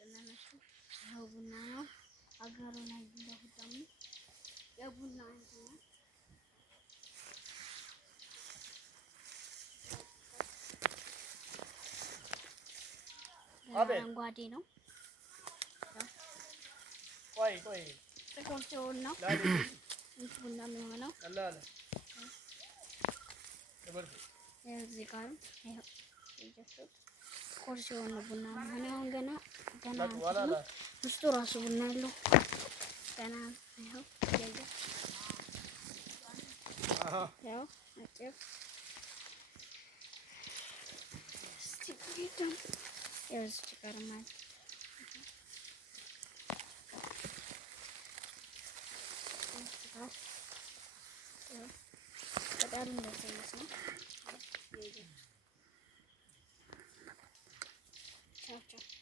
ናችሁ? ይኸው ቡና ነው አገሩን አይደለም ደግሞ የቡና አይደለም አረንጓዴ ነው። ቆይ ጥቁር ሲሆን ነው ቡና የሚሆነው። እዚህ ጋር ይኸው ጥቁር ሲሆን ነው ቡና የሚሆነው። ገና ውስጡ ራሱ ቡና ያለው ገና ይኸው ያው አጭር እዚህ ጋር ማለት በጣም እንደዚህ ነው። ቻው ቻው